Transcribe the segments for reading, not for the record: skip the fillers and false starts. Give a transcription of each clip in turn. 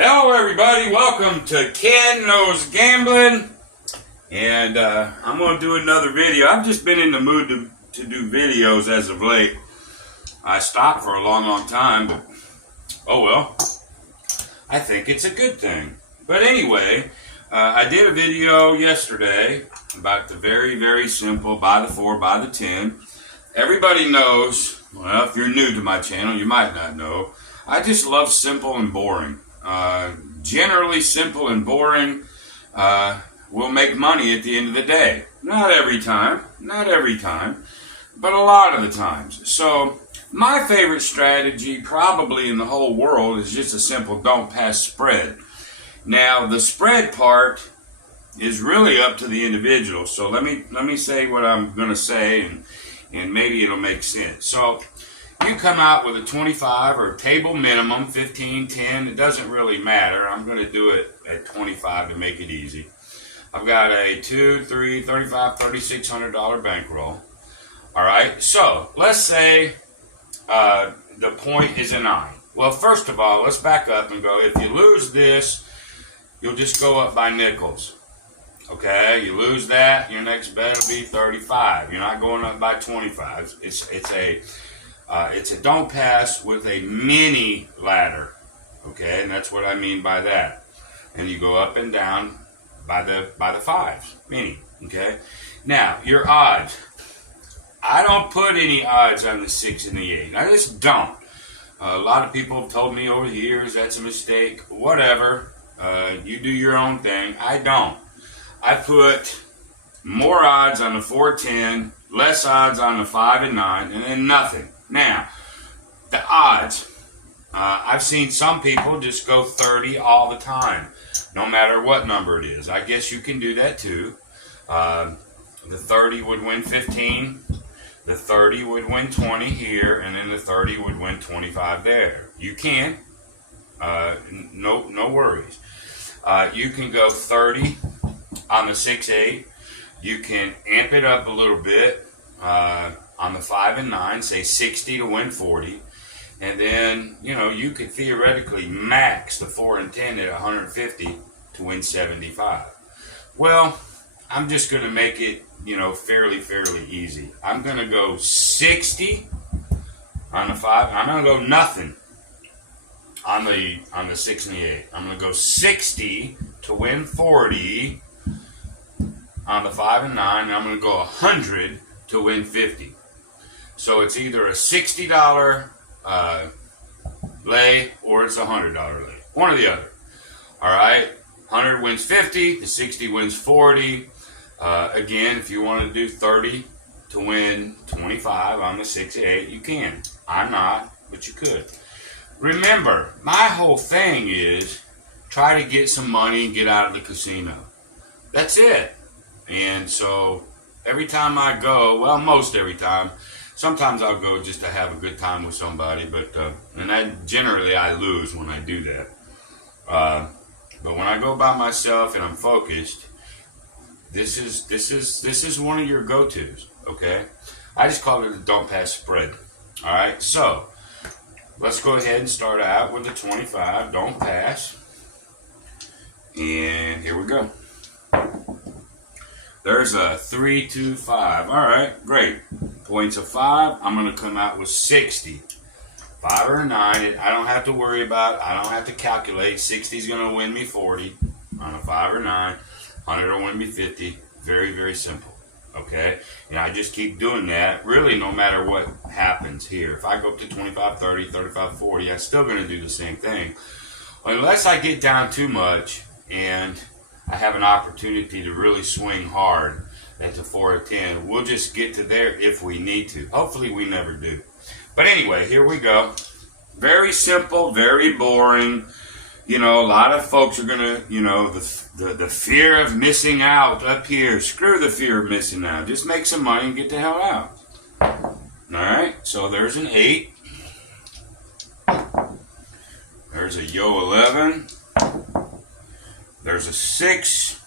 Hello everybody, welcome to Ken Knows Gambling, and I'm going to do another video. I've just been in the mood to do videos as of late. I stopped for a long time, but oh well, I think it's a good thing. But anyway, I did a video yesterday about the very simple buy the 4, buy the 10. Everybody knows, well, if you're new to my channel, you might not know, I just love simple and boring. Generally simple and boring will make money at the end of the day. Not every time, but a lot of the times. So my favorite strategy probably in the whole world is just a simple don't pass spread. Now the spread part is really up to the individual. So let me say what I'm going to say, and maybe it'll make sense. So you come out with a 25 or table minimum, 15, 10, it doesn't really matter. I'm going to do it at 25 to make it easy. I've got a $2, $3, $35, $3,600 bankroll. Alright, so let's say the point is a 9. Well, first of all, let's back up and go, if you lose this, you'll just go up by nickels. Okay, you lose that, your next bet will be 35. You're not going up by 25. It's a don't pass with a mini ladder, okay, and that's what I mean by that. And you go up and down by the fives, mini, okay. Now your odds, I don't put any odds on the 6 and the 8. I just don't. A lot of people have told me over the years that's a mistake. Whatever, you do your own thing. I don't. I put more odds on the 4, 10, less odds on the 5 and 9, and then nothing. Now, the odds. I've seen some people just go 30 all the time, no matter what number it is. I guess you can do that too. The 30 would win 15. The 30 would win 20 here, and then the 30 would win 25 there. You can. No worries. You can go 30 on the 6, 8. You can amp it up a little bit. On the 5 and 9, say 60 to win 40, and then you could theoretically max the 4 and 10 at 150 to win 75. Well, I'm just going to make it fairly easy. I'm going to go 60 on the 5. I'm going to go nothing on the 6 and the 8. I'm going to go 60 to win 40 on the 5 and 9. And I'm going to go 100 to win 50. So it's either a $60 lay or it's a $100 lay. One or the other. Alright? 100 wins 50, the 60 wins 40. Again, if you want to do 30 to win 25 on the 6 and 8, you can. I'm not, but you could. Remember, my whole thing is try to get some money and get out of the casino. That's it. And so every time I go, well, most every time, sometimes I'll go just to have a good time with somebody, but and generally I lose when I do that. But when I go by myself and I'm focused, this is one of your go-tos. Okay, I just call it a don't pass spread. All right, so let's go ahead and start out with the 25 don't pass, and here we go. There's a 3, 2, 5. All right, great. Points of 5. I'm going to come out with 60. 5 or 9. I don't have to worry about. I don't have to calculate. 60 is going to win me 40 on a 5 or 9. 100 will win me 50. Very simple. Okay, and I just keep doing that. Really, no matter what happens here. If I go up to 25, 30, 35, 40, I'm still going to do the same thing, unless I get down too much and I have an opportunity to really swing hard at the 4 or 10. We'll just get to there if we need to. Hopefully we never do. But anyway, here we go. Very simple, very boring. A lot of folks are going to, the fear of missing out up here. Screw the fear of missing out. Just make some money and get the hell out. Alright, so there's an 8. There's a yo 11. There's a 6,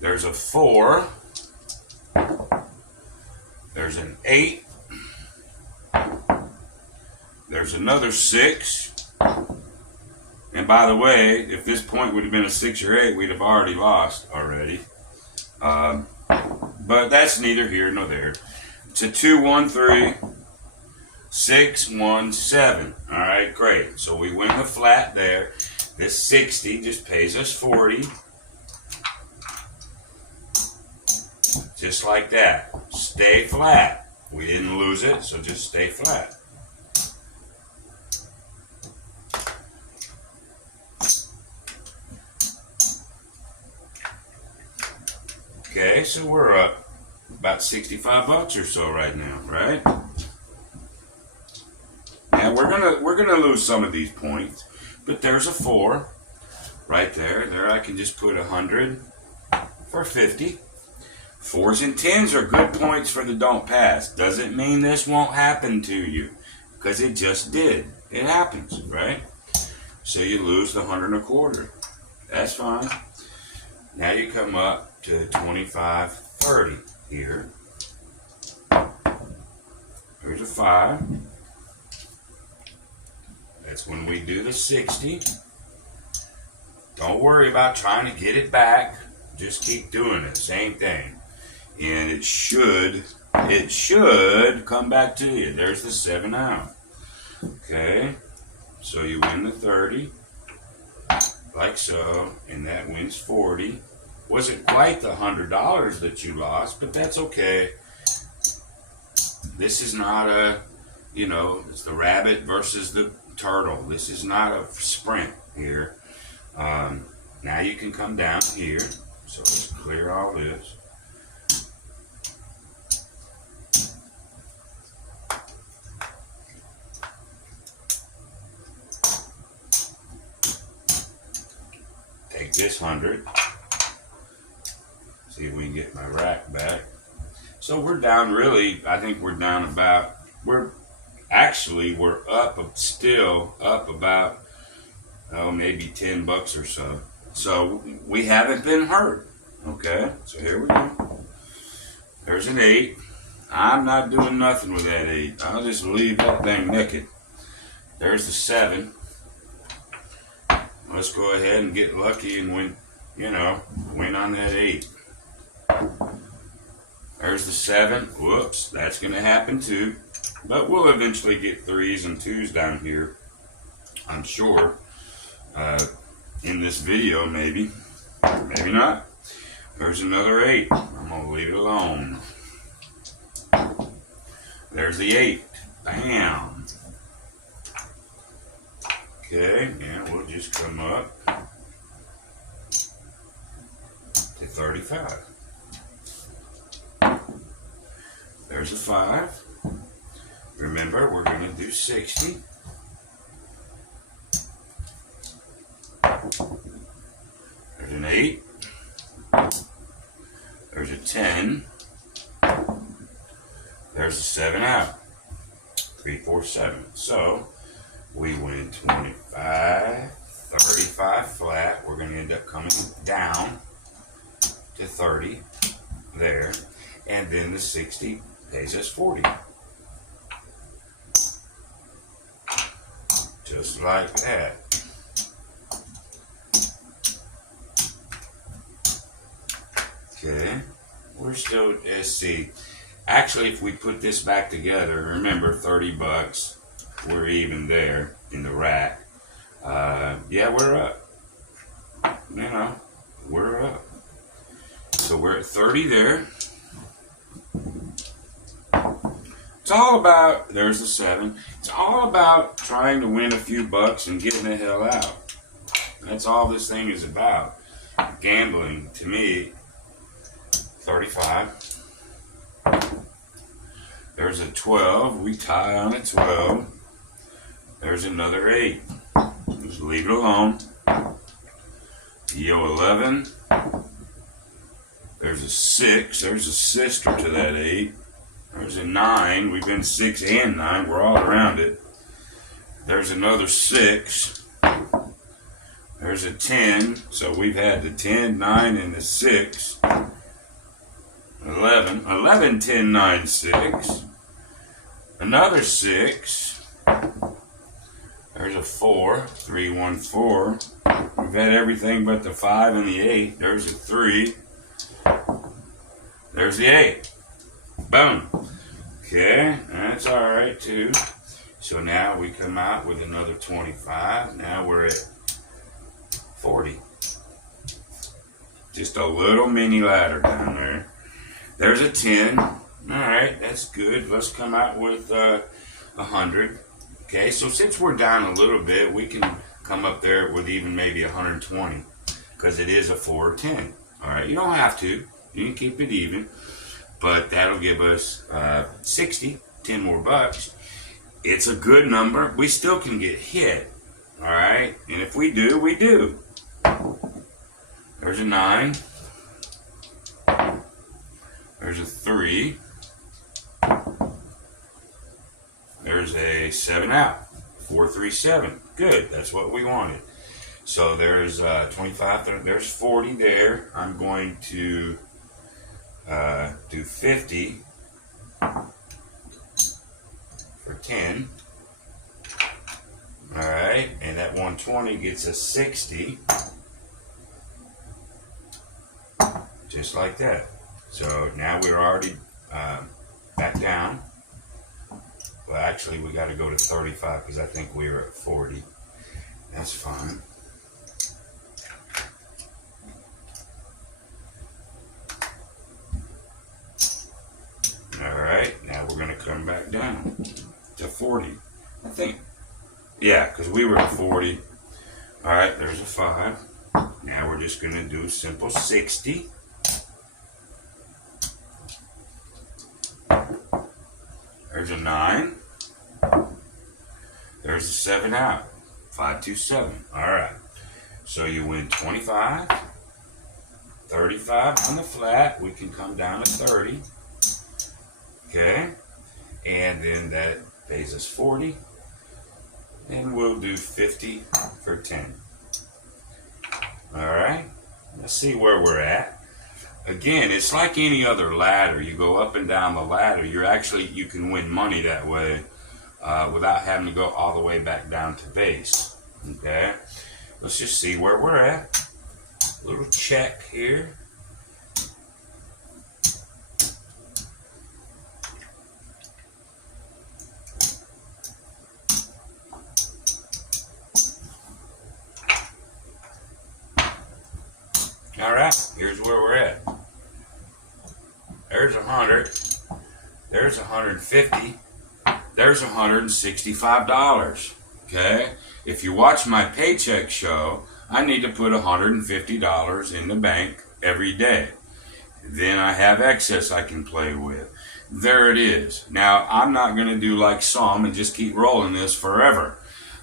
there's a 4, there's an 8, there's another 6, by the way, if this point would have been a 6 or 8, we'd have already lost already. But that's neither here nor there. It's a 2, 1, 3, 6, 1, 7. All right, great. So we win the flat there. This 60 just pays us 40. Just like that. Stay flat. We didn't lose it, so just stay flat. Okay, so we're up about 65 bucks or so right now, right? Now we're gonna lose some of these points, but there's a 4 right there. There I can just put 100 for 50. 4s and 10s are good points for the don't pass. Doesn't mean this won't happen to you, because it just did. It happens, right? So you lose the 100 and a quarter. That's fine. Now you come up to 25, 30 here. There's a 5. That's when we do the 60. Don't worry about trying to get it back. Just keep doing it. Same thing. And it should come back to you. There's the 7 out. Okay. So you win the 30. Like so. And that wins 40. Wasn't quite the $100 that you lost, but that's okay. This is not a, it's the rabbit versus the turtle. This is not a sprint here. Now you can come down here. So let's clear all this. Take this 100. See if we can get my rack back. So we're down really, I think we're down about, we're still up about, maybe 10 bucks or so. So we haven't been hurt. Okay, so here we go. There's an 8. I'm not doing nothing with that 8. I'll just leave that thing naked. There's the 7. Let's go ahead and get lucky and win, win on that 8. There's the 7. Whoops, that's going to happen too. But we'll eventually get 3s and 2s down here, I'm sure. In this video, maybe. Maybe not. There's another 8. I'm going to leave it alone. There's the 8. Bam. Okay, and we'll just come up to 35. There's a 5. Remember, we're going to do 60. There's an 8. There's a 10. There's a 7 out. 3, 4, 7. So we win 25, 35 flat. We're going to end up coming down to 30 there. And then the 60 pays us 40. Just like that. Okay. We're still, let's see. Actually, if we put this back together, remember 30 bucks. We're even there in the rack. Yeah, we're up. We're up. So we're at 30 there. It's all about, there's the 7. It's all about trying to win a few bucks and getting the hell out. That's all this thing is about. Gambling, to me, 35. There's a 12. We tie on a 12. There's another 8. Just leave it alone. Yo, 11. There's a 6. There's a sister to that 8. There's a 9. We've been 6 and 9. We're all around it. There's another 6. There's a 10. So we've had the 10, 9, and the 6. 11. 11, 10, 9, 6. Another 6. There's a 4, 3, 1, 4. We've had everything but the 5 and the 8. There's a 3. There's the 8. Boom. Okay, that's all right too. So now we come out with another 25. Now we're at 40. Just a little mini ladder down there. There's a 10. All right, that's good. Let's come out with 100. Okay, so since we're down a little bit, we can come up there with even maybe 120 because it is a 4 or 10. All right, you don't have to. You can keep it even, but that'll give us 60, 10 more bucks. It's a good number. We still can get hit. All right, and if we do, we do. There's a 9. There's a 3. There's a 7 out. 4, 3, 7. Good. That's what we wanted. So there's 25. 30, there's 40 there. I'm going to do 50 for 10. All right, and that 120 gets a 60. Just like that. So now we're already back down. Well, actually, we got to go to 35 because I think we were at 40. That's fine. All right, now we're going to come back down to 40. I think, yeah, because we were at 40. All right, there's a 5. Now we're just going to do a simple 60. There's a 9. There's a 7 out. 5, 2, 7. All right. So you win 25, 35 on the flat. We can come down to 30. Okay. And then that pays us 40. And we'll do 50 for 10. All right. Let's see where we're at. Again, it's like any other ladder. You go up and down the ladder. You can win money that way without having to go all the way back down to base. Okay, let's just see where we're at. Little check here. All right, here's where we're at. There's 100. There's 150. There's $165. Okay? If you watch my paycheck show, I need to put $150 in the bank every day. Then I have excess I can play with. There it is. Now, I'm not going to do like some and just keep rolling this forever.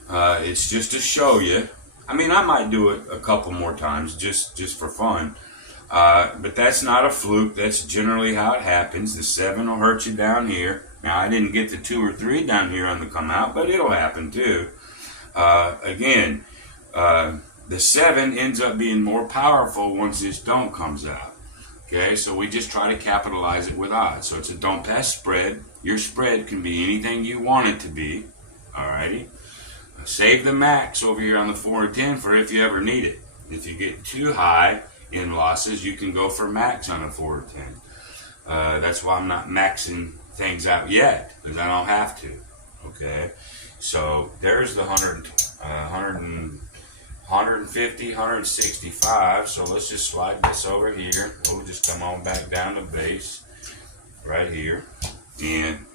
It's just to show you. I mean, I might do it a couple more times just for fun. But that's not a fluke. That's generally how it happens. The 7 will hurt you down here. Now, I didn't get the 2 or 3 down here on the come out, but it'll happen too. Again, the 7 ends up being more powerful once this don't comes out. Okay, so we just try to capitalize it with odds. So it's a don't pass spread. Your spread can be anything you want it to be. Alrighty. Save the max over here on the 4 and 10 for if you ever need it. If you get too high in losses, you can go for max on a 4 or 10. That's why I'm not maxing things out yet, because I don't have to. Okay, so there's the 150, 165. So let's just slide this over here. We'll just come on back down to base right here and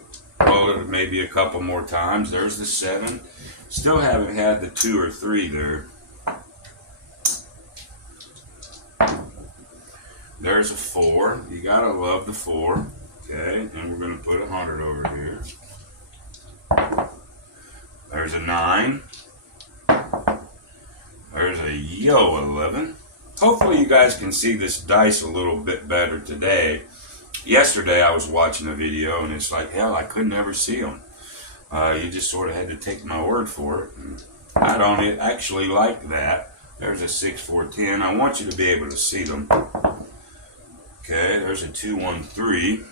roll it maybe a couple more times. There's the 7. Still haven't had the 2 or 3 there. There's a 4. You gotta love the 4. Okay, and we're gonna put 100 over here. There's a 9. There's a 11. Hopefully you guys can see this dice a little bit better today. Yesterday I was watching a video and it's like, hell, I couldn't ever see them. You just sort of had to take my word for it. And I don't actually like that. There's a 6, 4, 10. I want you to be able to see them. Okay, there's a 2, 1, 3.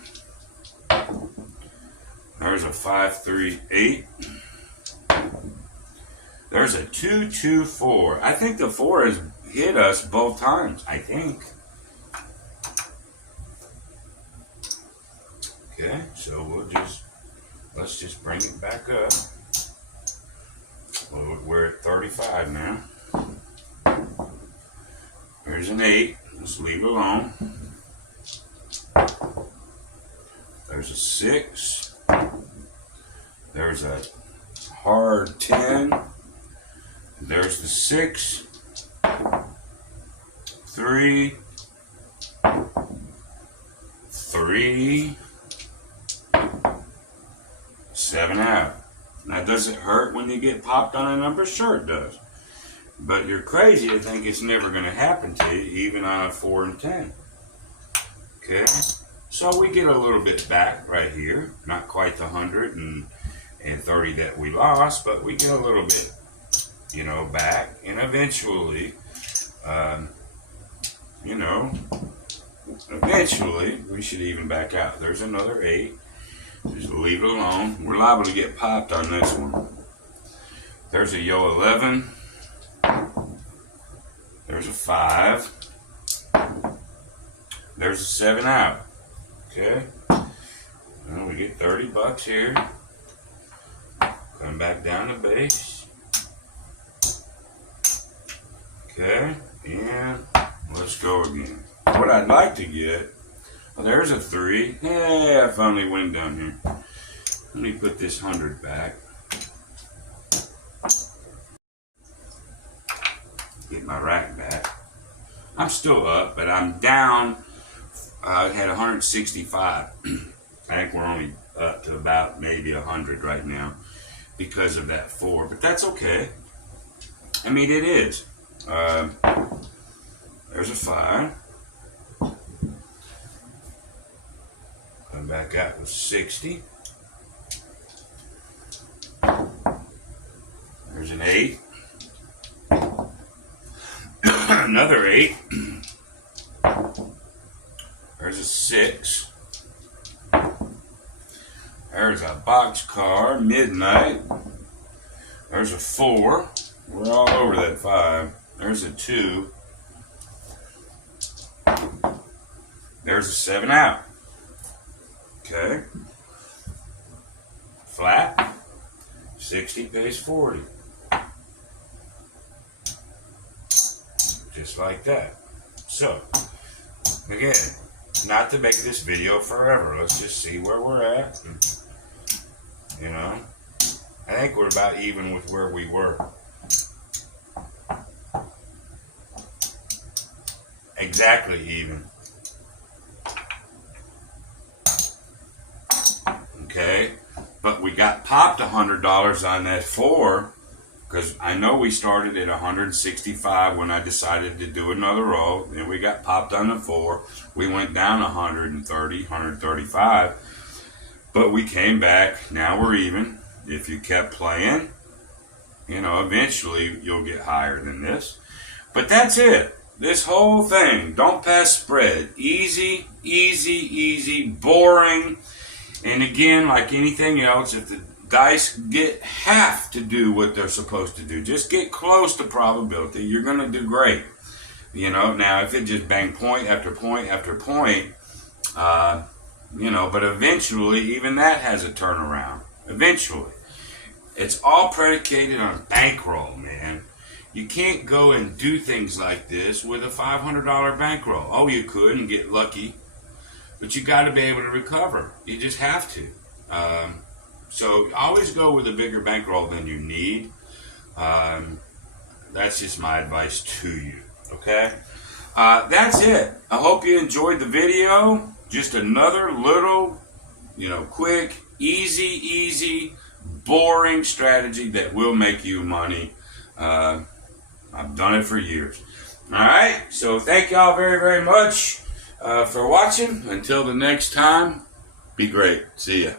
There's a 5, 3, 8. There's a 2-2-4. I think the 4 has hit us both times. I think. Okay, so let's just bring it back up. We're at 35 now. There's an 8. Let's leave it alone. There's a 6. There's a hard 10. There's the 6. 3. 3. 7 out. Now, does it hurt when you get popped on a number? Sure it does. But you're crazy to think it's never going to happen to you, even on a 4 and 10. Okay? So we get a little bit back right here. Not quite the 130 that we lost, but we get a little bit, you know, back. And eventually, you know, eventually we should even back out. There's another 8. Just leave it alone. We're liable to get popped on this one. There's a yo 11. There's a 5. There's a 7 out. Okay. Well, we get $30 here. Come back down to base. Okay. And let's go again. What I'd like to get. Well, there's a 3. Yeah, I finally went down here. Let me put this 100 back. Get my rack back. I'm still up, but I'm down. I had 165. I think we're only up to about maybe 100 right now because of that 4. But that's okay. I mean, it is. There's a 5. Come back out with 60. There's an 8. Another 8. There's a 6. There's a boxcar, midnight. There's a 4. We're all over that 5. There's a 2. There's a 7 out. Okay. Flat. 60 pays 40. Just like that. So, again, not to make this video forever. Let's just see where we're at. And, you know, I think we're about even with where we were. Exactly even. Okay, but we got popped $100 on that 4 because I know we started at 165 when I decided to do another roll, and we got popped on the 4. We went down 130, 135, but we came back. Now we're even. If you kept playing, you know, eventually you'll get higher than this. But that's it. This whole thing, don't pass spread. Easy, easy, easy, boring. And again, like anything else, if the dice have to do what they're supposed to do, just get close to probability, you're going to do great. You know, now if it just bang point after point after point, you know, but eventually even that has a turnaround. Eventually. It's all predicated on bankroll, man. You can't go and do things like this with a $500 bankroll. Oh, you could and get lucky. But you got to be able to recover. You just have to. So always go with a bigger bankroll than you need. That's just my advice to you. Okay? That's it. I hope you enjoyed the video. Just another little, you know, quick, easy, boring strategy that will make you money. I've done it for years. All right? So thank y'all very, very much. For watching. Until the next time, be great. See ya.